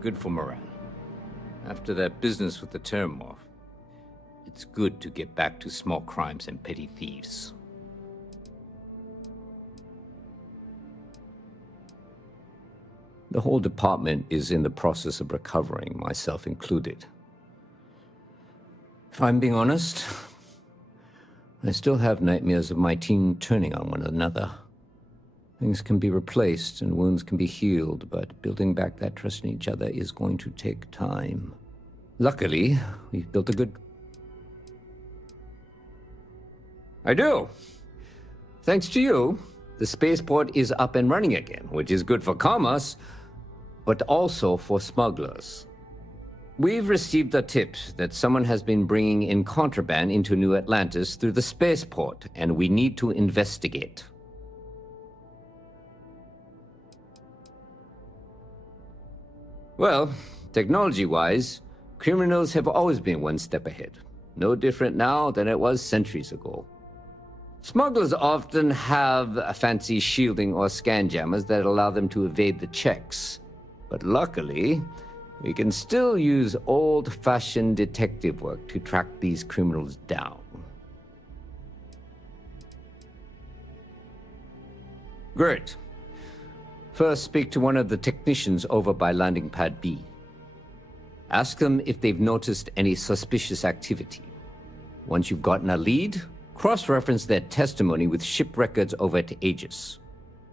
Good for morale. After that business with the Terramorph, it's good to get back to small crimes and petty thieves. The whole department is in the process of recovering, myself included. If I'm being honest, I still have nightmares of my team turning on one another. Things can be replaced and wounds can be healed, but building back that trust in each other is going to take time. Luckily, we've built a good... I do. Thanks to you, the spaceport is up and running again, which is good for commerce, but also for smugglers. We've received a tip that someone has been bringing in contraband into New Atlantis through the spaceport, and we need to investigate. Well, technology-wise, criminals have always been one step ahead. No different now than it was centuries ago. Smugglers often have a fancy shielding or scan jammers that allow them to evade the checks. But luckily, we can still use old-fashioned detective work to track these criminals down. Great. First, speak to one of the technicians over by Landing Pad B. Ask them if they've noticed any suspicious activity. Once you've gotten a lead, cross-reference their testimony with ship records over at Aegis.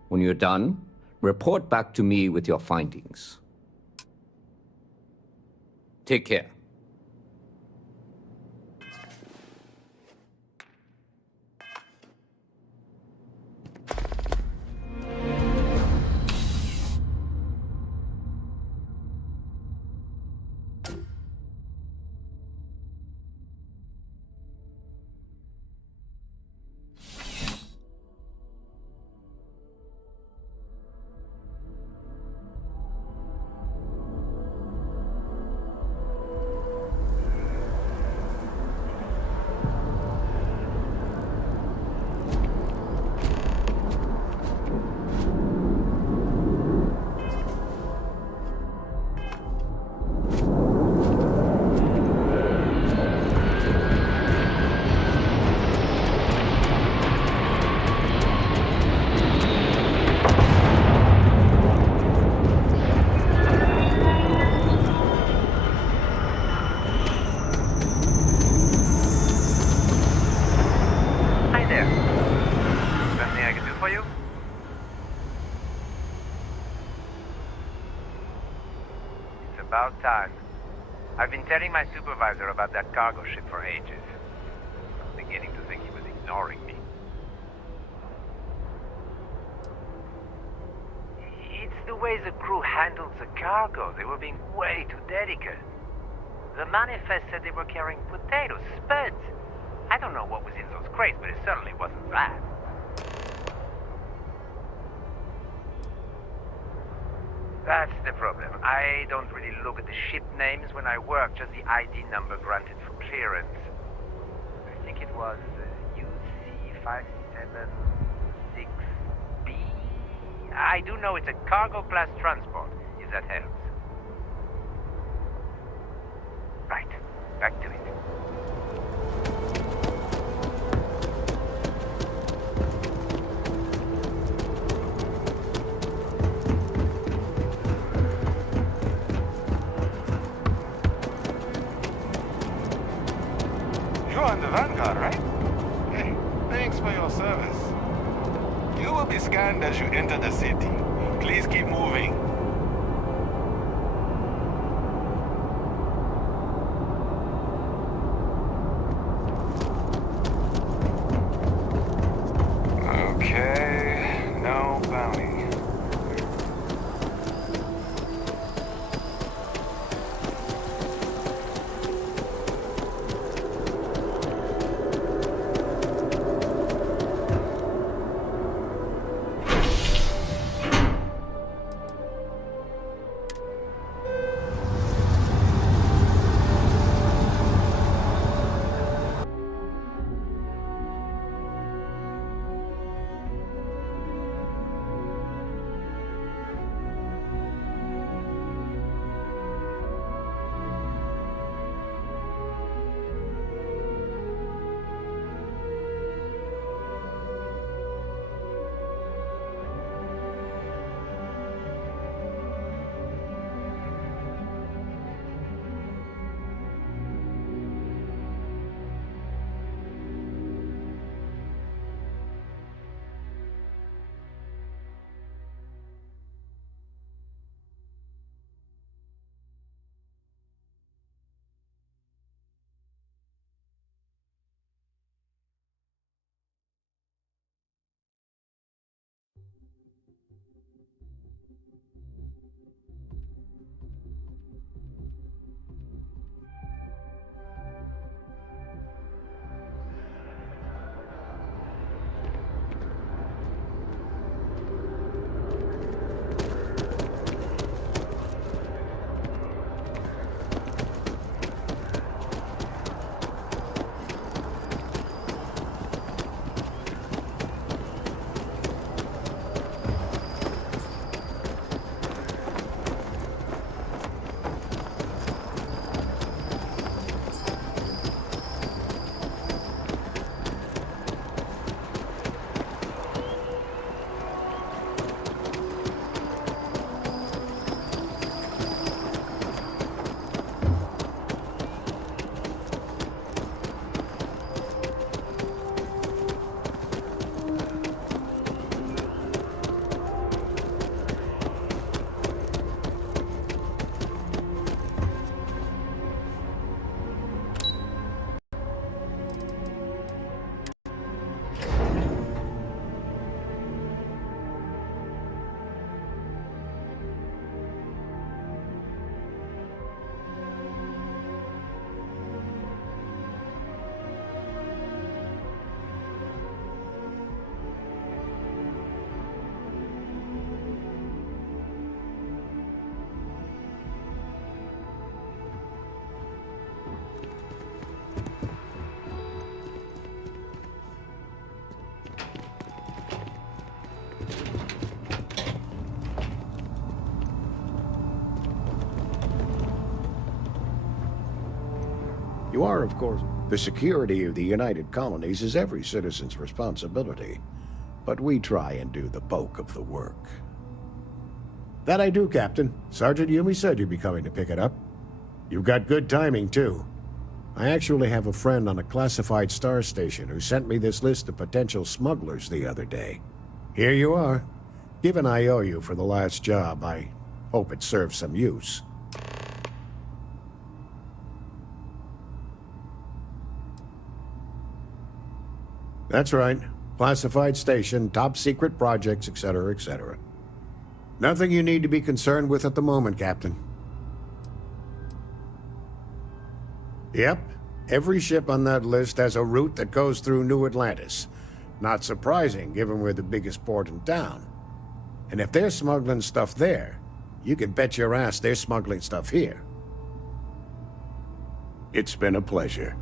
When you're done, report back to me with your findings. Take care. About time. I've been telling my supervisor about that cargo ship for ages. I'm beginning to think he was ignoring me. It's the way the crew handled the cargo. They were being way too delicate. The manifest said they were carrying potatoes, spuds. I don't know what was in those crates, but it certainly wasn't that. That's the problem. I don't really look at the ship names when I work, just the ID number granted for clearance. I think it was UC576B. I do know it's a cargo class transport, if that helps. Right, back to it. You're on the Vanguard, right? Hey, thanks for your service. You will be scanned as you enter the city. Please keep moving. Okay, no bounty. You are, of course. The security of the United Colonies is every citizen's responsibility, but we try and do the bulk of the work. That I do, Captain. Sergeant Yumi said you'd be coming to pick it up. You've got good timing, too. I actually have a friend on a classified star station who sent me this list of potential smugglers the other day. Here you are. Given I owe you for the last job, I hope it serves some use. That's right. Classified station, top secret projects, etc., etc. Nothing you need to be concerned with at the moment, Captain. Yep. Every ship on that list has a route that goes through New Atlantis. Not surprising, given we're the biggest port in town. And if they're smuggling stuff there, you can bet your ass they're smuggling stuff here. It's been a pleasure.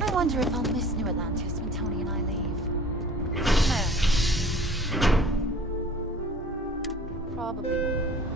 I wonder if I'll miss New Atlantis when Tony and I leave. No. Probably not.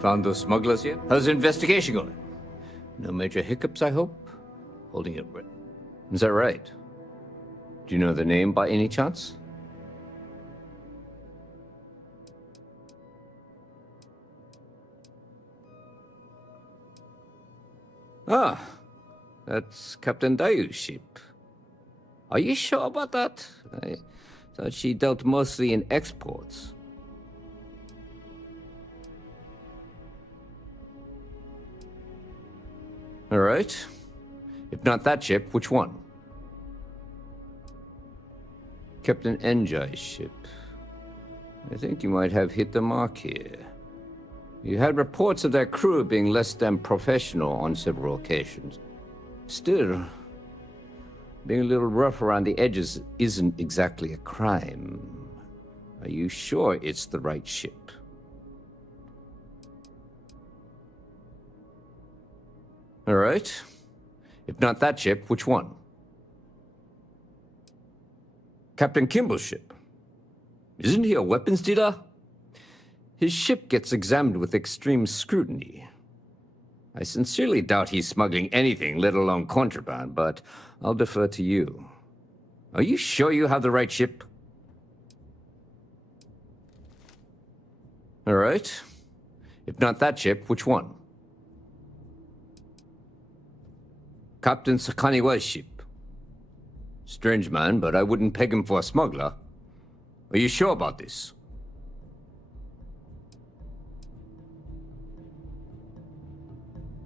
Found those smugglers yet? How's the investigation going? No major hiccups, I hope? Holding it right. Is that right? Do you know the name by any chance? Ah, that's Captain Dayu's ship. Are you sure about that? I thought she dealt mostly in exports. All right. If not that ship, which one? Captain Enjai's ship. I think you might have hit the mark here. You had reports of their crew being less than professional on several occasions. Still, being a little rough around the edges isn't exactly a crime. Are you sure it's the right ship? All right. If not that ship, which one? Captain Kimball's ship. Isn't he a weapons dealer? His ship gets examined with extreme scrutiny. I sincerely doubt he's smuggling anything, let alone contraband, but I'll defer to you. Are you sure you have the right ship? All right. If not that ship, which one? Captain Sakaniwa's ship. Strange man, but I wouldn't peg him for a smuggler. Are you sure about this?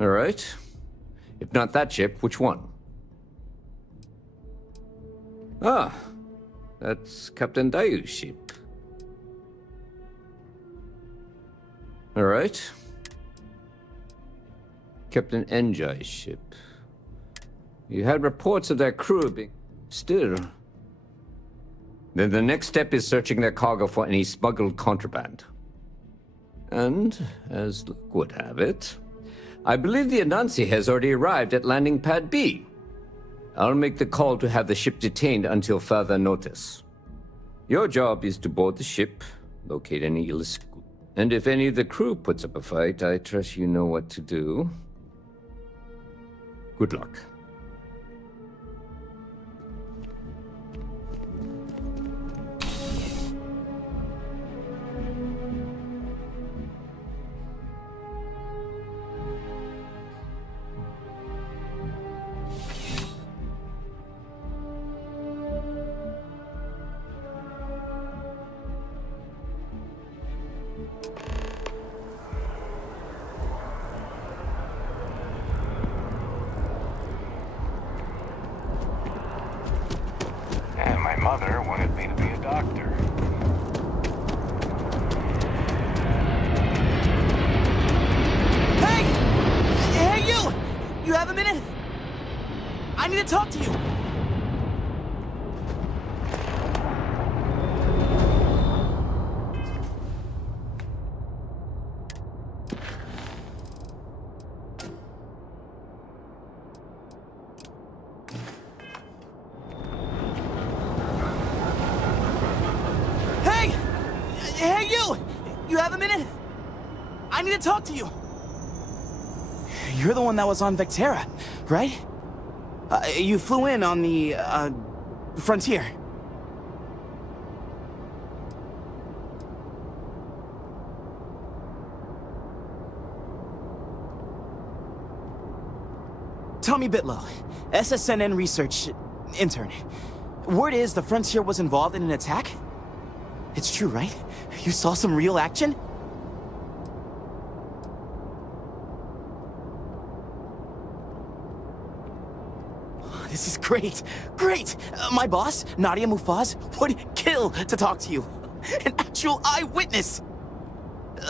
All right. If not that ship, which one? Ah, that's Captain Dayu's ship. All right. Captain Enjai's ship. You had reports of their crew being... Still... Then the next step is searching their cargo for any smuggled contraband. And, as luck would have it, I believe the Anansi has already arrived at landing pad B. I'll make the call to have the ship detained until further notice. Your job is to board the ship, locate any illicit... And if any of the crew puts up a fight, I trust you know what to do. Good luck. And my mother wanted me to be a doctor. Hey! Hey, you! You have a minute? I need to talk to you. Hey! Hey, you! You have a minute? I need to talk to you. You're the one that was on Vectera, right? You flew in on the, Frontier. Tommy Bitlow, SSNN research intern. Word is the Frontier was involved in an attack? It's true, right? You saw some real action? This is great. Great! My boss, Nadia Mufaz, would kill to talk to you. An actual eyewitness!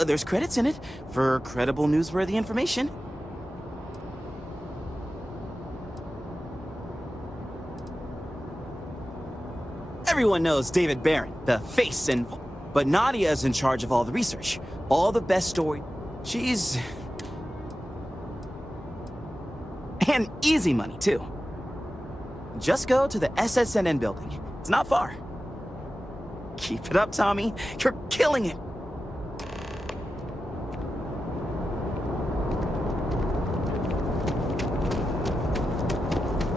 There's credits in it for credible, newsworthy information. Everyone knows David Barron, the face and... But Nadia is in charge of all the research. All the best story. She's... And easy money, too. Just go to the SSNN building. It's not far. Keep it up, Tommy. You're killing it.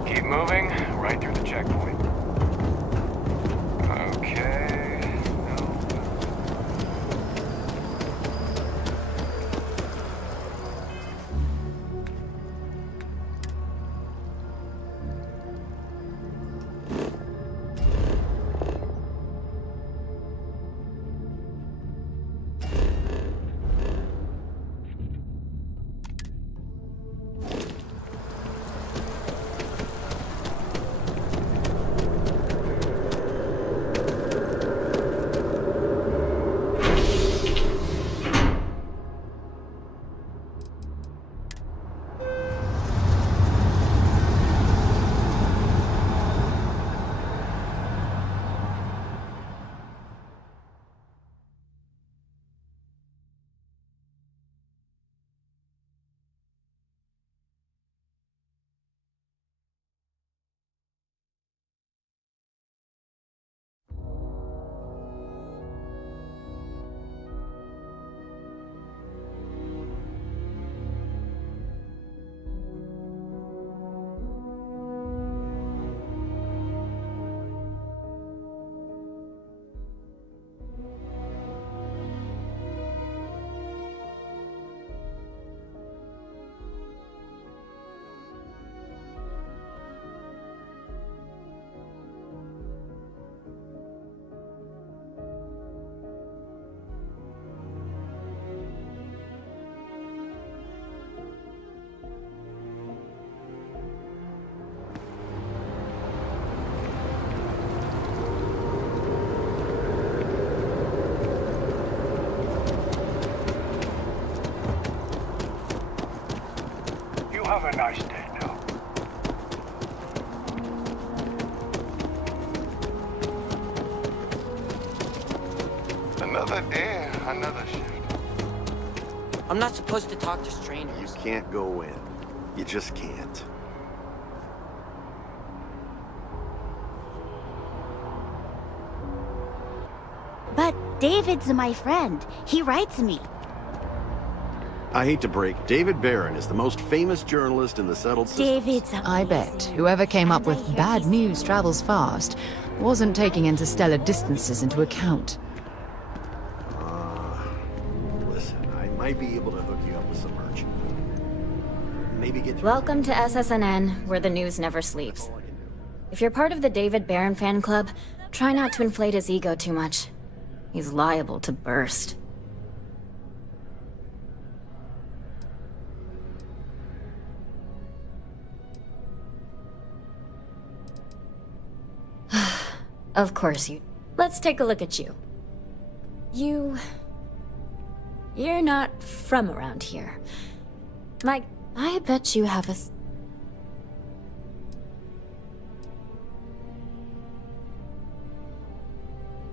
Keep moving, right through the checkpoint. Okay. Another day, another shift. I'm not supposed to talk to strangers. You can't go in. You just can't. But David's my friend. He writes me. I hate to break. David Barron is the most famous journalist in the settled systems. David's amazing. I bet whoever came up with bad news travels fast wasn't taking interstellar distances into account. Listen, I might be able to hook you up with some merch. Maybe get you... Welcome to SSNN, where the news never sleeps. If you're part of the David Barron fan club, try not to inflate his ego too much. He's liable to burst. Of course you... Let's take a look at you. You're not from around here. Mike, I bet you have a...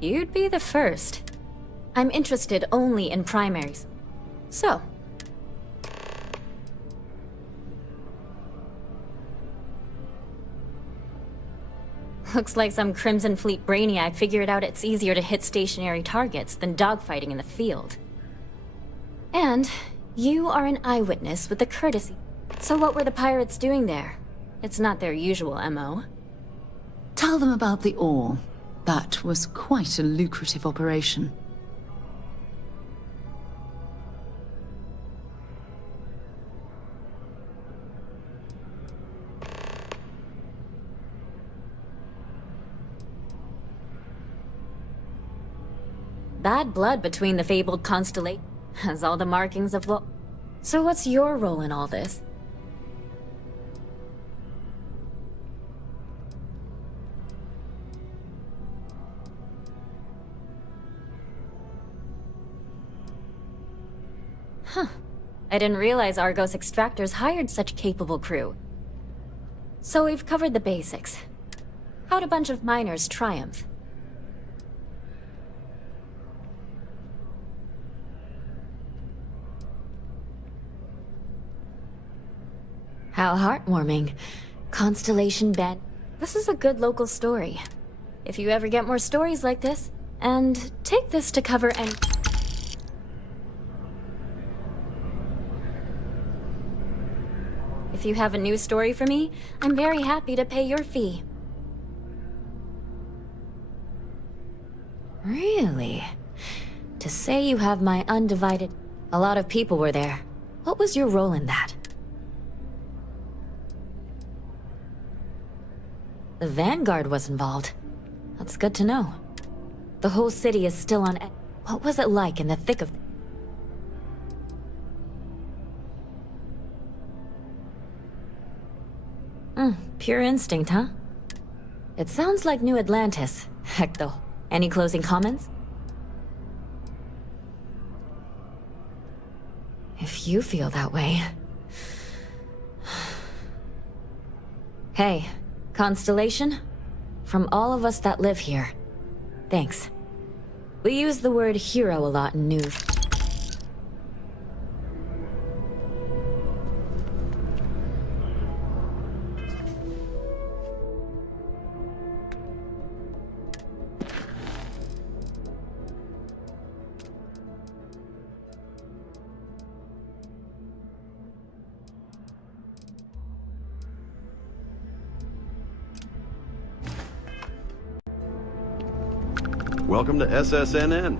You'd be the first. I'm interested only in primaries. So... Looks like some Crimson Fleet brainiac figured out it's easier to hit stationary targets than dogfighting in the field. And you are an eyewitness with the courtesy. So what were the pirates doing there? It's not their usual MO. Tell them about the ore. That was quite a lucrative operation. Bad blood between the fabled constellation has all the markings of what... So what's your role in all this? Huh. I didn't realize Argos extractors hired such capable crew. So we've covered the basics. How'd a bunch of miners triumph? How heartwarming. Constellation Ben. This is a good local story. If you ever get more stories like this, and take this to cover any... If you have a new story for me, I'm very happy to pay your fee. Really? To say you have my undivided... A lot of people were there. What was your role in that? The Vanguard was involved. That's good to know. The whole city is still on edge. What was it like in the thick of... Pure instinct, huh? It sounds like New Atlantis. Heck though. Any closing comments? If you feel that way... Hey, Constellation? From all of us that live here, thanks. We use the word hero a lot in news. Welcome to SSNN.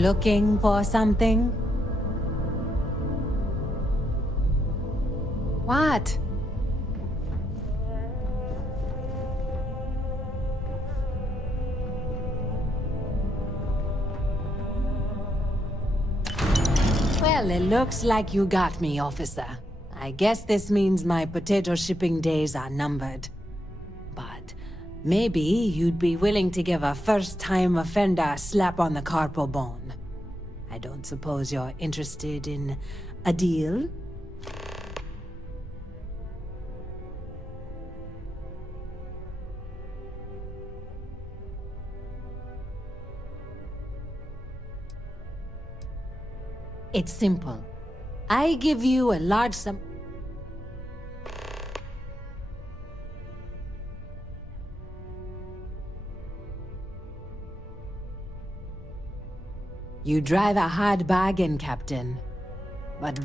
Looking for something? What? Well, it looks like you got me, officer. I guess this means my potato shipping days are numbered. But maybe you'd be willing to give a first-time offender a slap on the carpal bone. I don't suppose you're interested in a deal? It's simple. I give you a large sum. You drive a hard bargain, Captain. But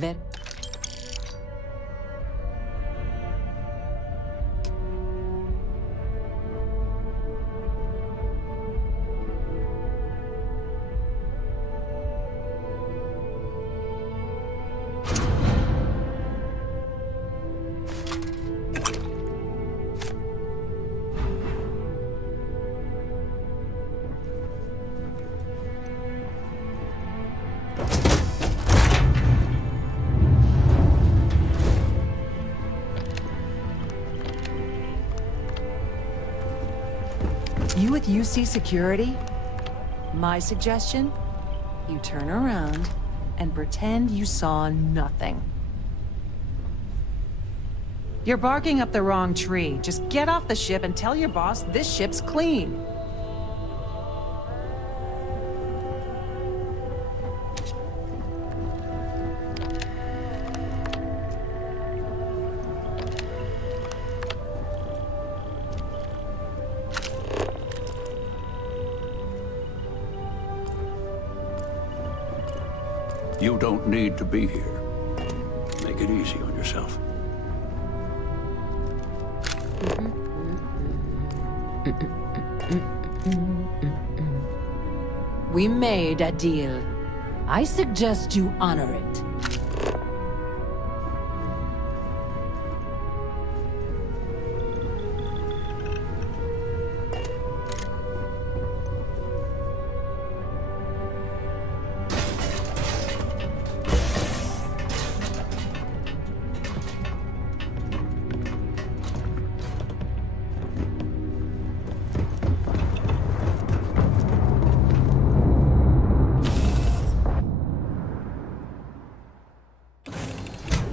You with UC Security? My suggestion? You turn around and pretend you saw nothing. You're barking up the wrong tree. Just get off the ship and tell your boss this ship's clean. You don't need to be here. Make it easy on yourself. we made a deal. I suggest you honor it.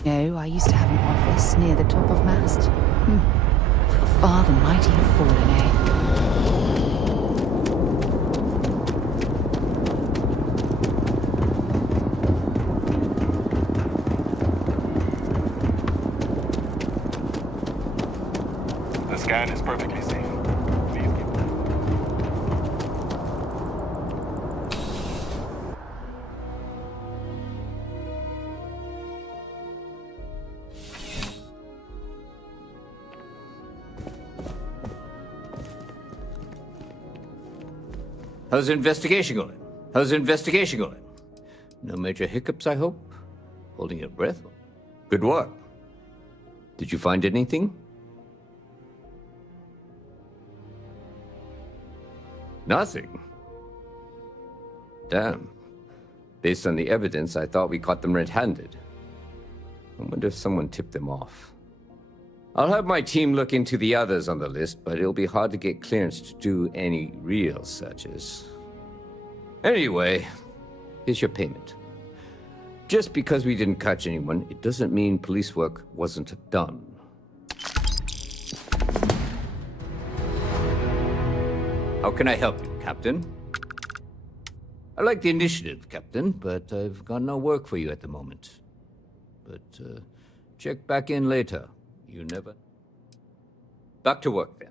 No, I used to have an office near the top of mast. How far the mighty have fallen, eh? The scan is perfectly safe. Please keep How's the investigation going? How's the investigation going? No major hiccups, I hope? Holding your breath? Good work. Did you find anything? Nothing? Damn. Based on the evidence, I thought we caught them red-handed. I wonder if someone tipped them off. I'll have my team look into the others on the list, but it'll be hard to get clearance to do any real searches. Anyway, here's your payment. Just because we didn't catch anyone, it doesn't mean police work wasn't done. How can I help you, Captain? I like the initiative, Captain, but I've got no work for you at the moment. But check back in later. You never... Back to work, then.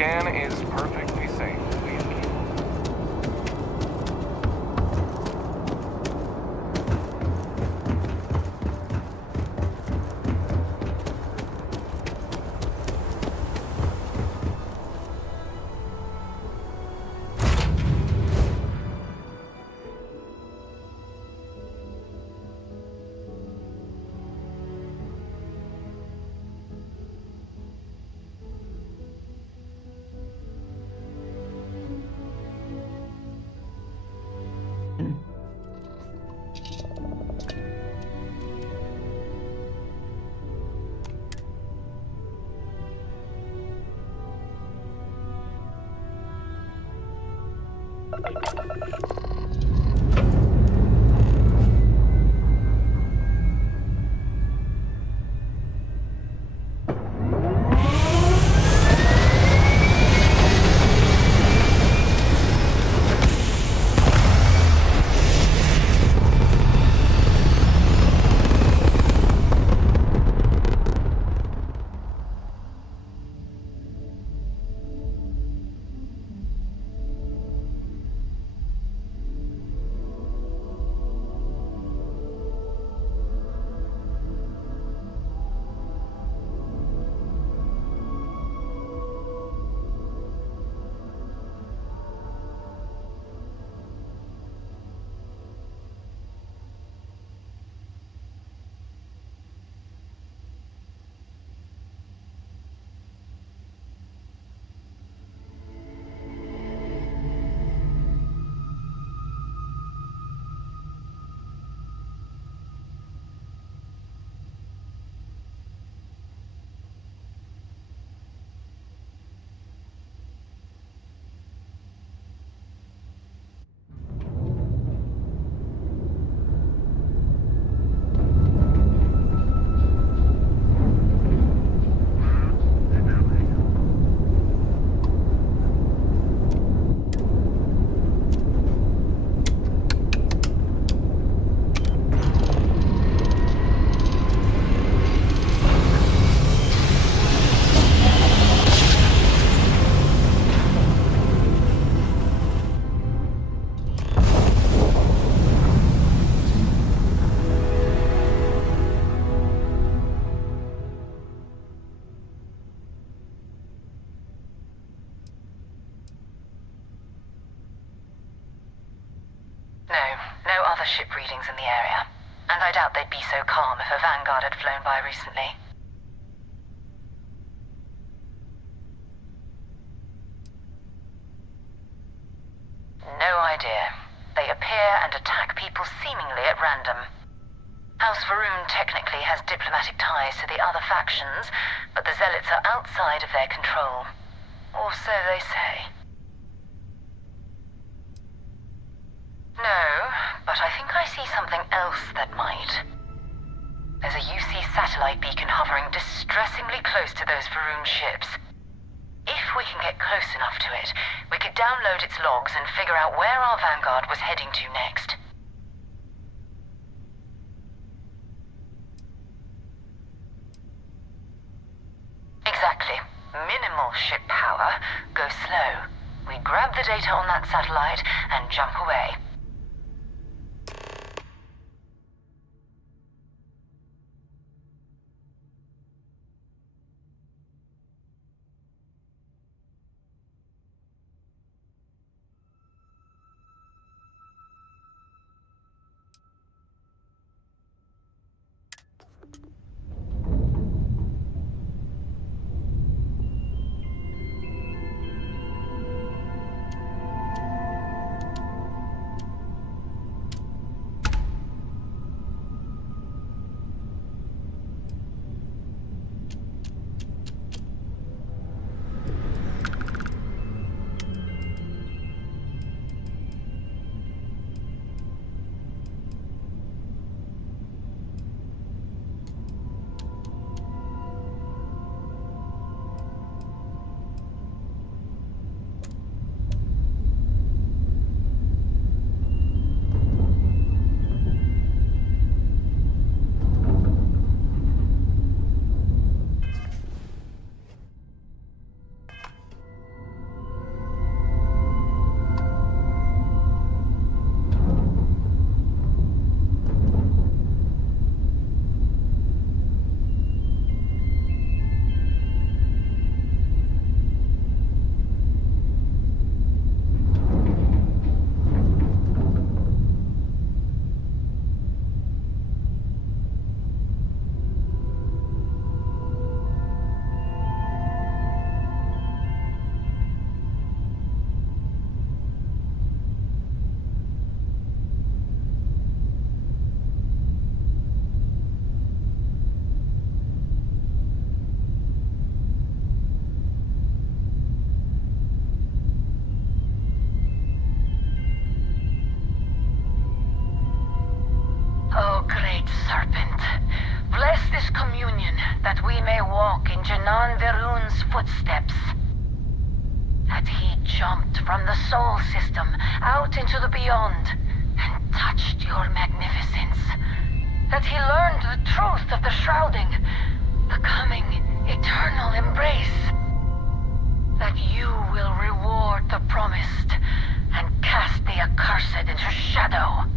scan is perfectly safe. Please keep. No other ship readings in the area. And I doubt they'd be so calm if a Vanguard had flown by recently. No idea. They appear and attack people seemingly at random. House Varun technically has diplomatic ties to the other factions, but the Zealots are outside of their control. Or so they say. No, but I think I see something else that might. There's a UC satellite beacon hovering distressingly close to those Varun ships. If we can get close enough to it, we could download its logs and figure out where our Vanguard was heading to next. Exactly. Minimal ship power, go slow. We grab the data on that satellite and jump away. great serpent, bless this communion that we may walk in Janan Verun's footsteps. That he jumped from the soul system out into the beyond and touched your magnificence. That he learned the truth of the shrouding, the coming eternal embrace. That you will reward the promised and cast the accursed into shadow.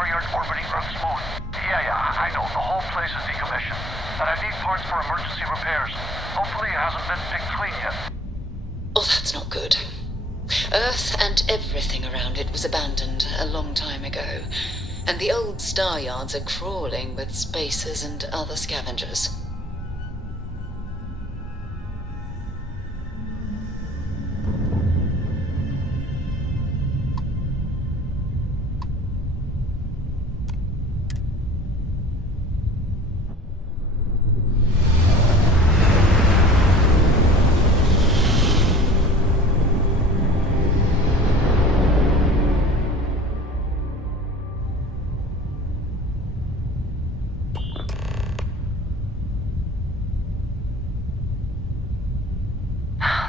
star yard orbiting Earth's moon. Yeah, I know. The whole place is decommissioned. And I need parts for emergency repairs. Hopefully it hasn't been picked clean yet. Oh, that's not good. Earth and everything around it was abandoned a long time ago. And the old star yards are crawling with spacers and other scavengers.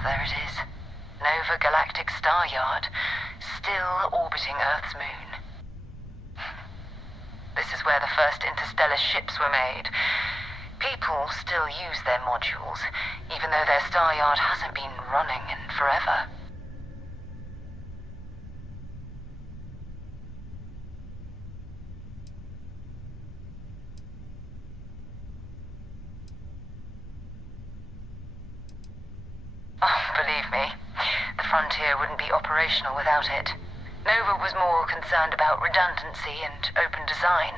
There it is. Nova Galactic Star Yard, still orbiting Earth's moon. This is where the first interstellar ships were made. People still use their modules, even though their star yard hasn't been running in forever. Oh, believe me, the Frontier wouldn't be operational without it. Nova was more concerned about redundancy and open design.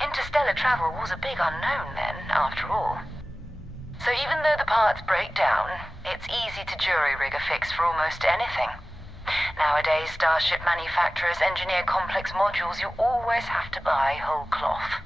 Interstellar travel was a big unknown then, after all. So even though the parts break down, it's easy to jury-rig a fix for almost anything. Nowadays, starship manufacturers engineer complex modules you always have to buy whole cloth.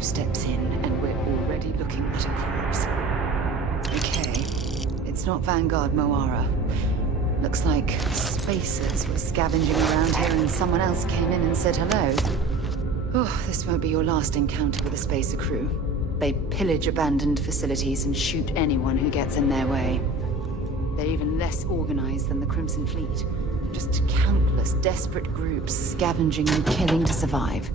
Steps in, and we're already looking at a corpse. Okay, it's not Vanguard Moara. Looks like spacers were scavenging around here and someone else came in and said hello. Oh, this won't be your last encounter with a spacer crew. They pillage abandoned facilities and shoot anyone who gets in their way. They're even less organized than the Crimson Fleet. Just countless desperate groups scavenging and killing to survive.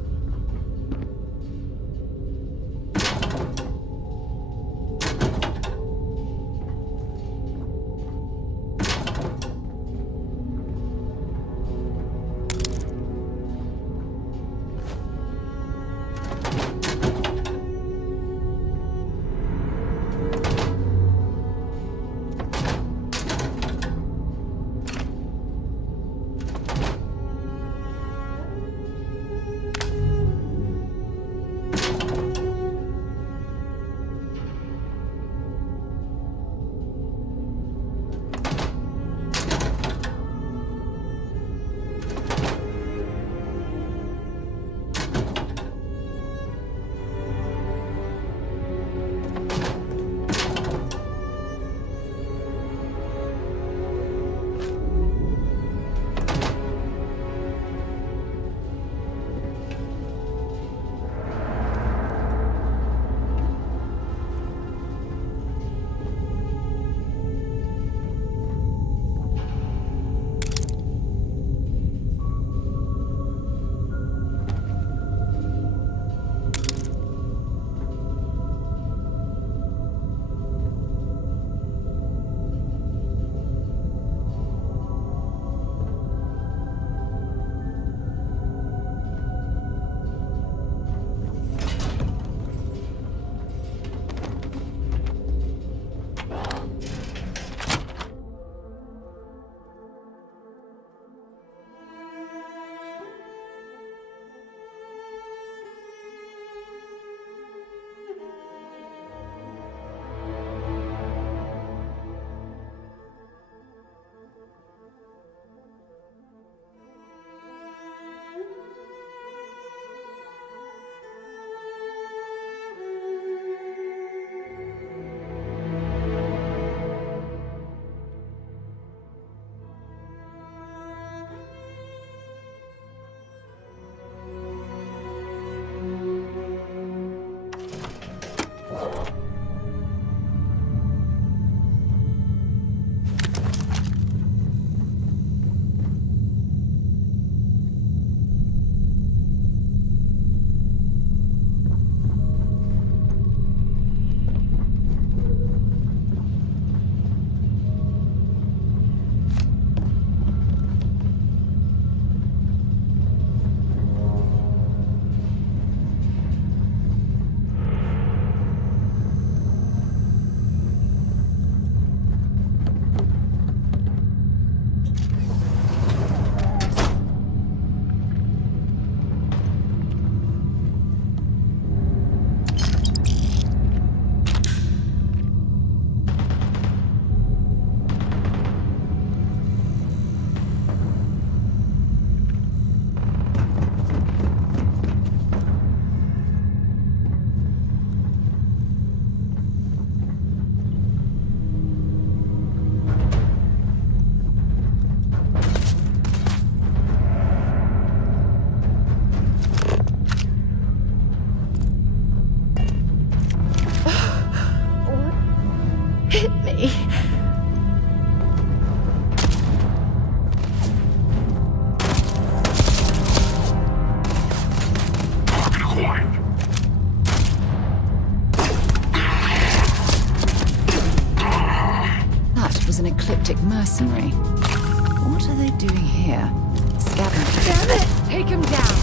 doing here? Scavenging. Damn it! Take him down!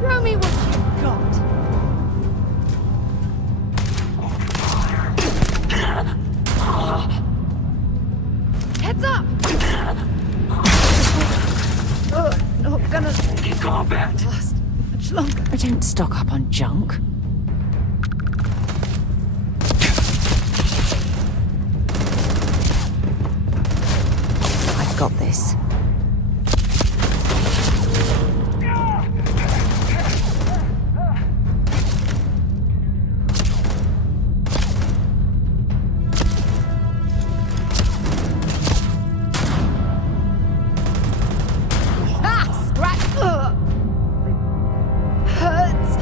Show me what you've got! Heads up! Not gonna In combat. last much longer. I don't stock up on junk. I've got this. Ah! Scratch! Hurts!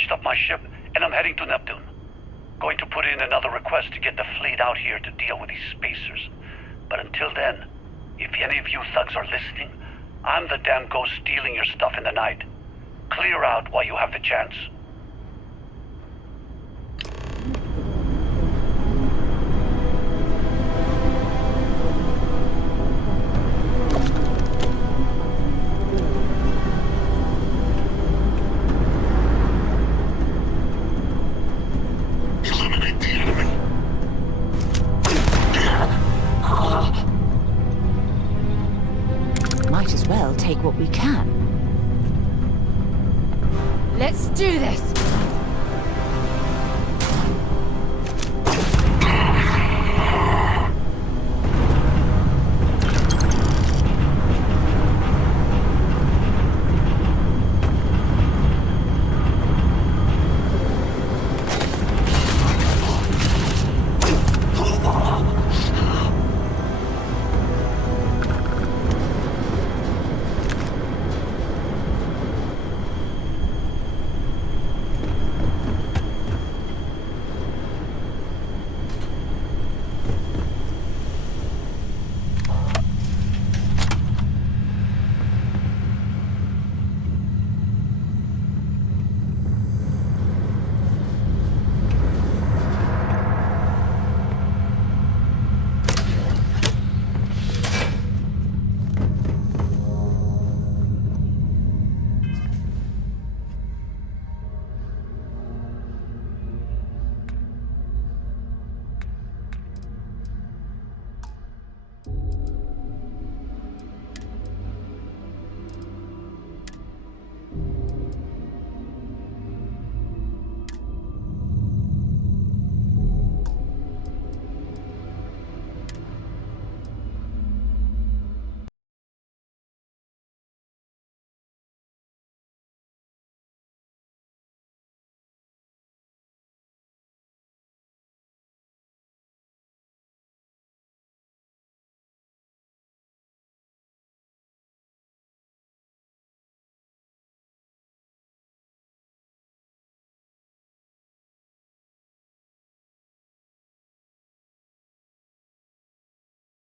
patched up my ship, and I'm heading to Neptune. Going to put in another request to get the fleet out here to deal with these spacers. But until then, if any of you thugs are listening, I'm the damn ghost stealing your stuff in the night. Clear out while you have the chance. Might as well take what we can. Let's do this!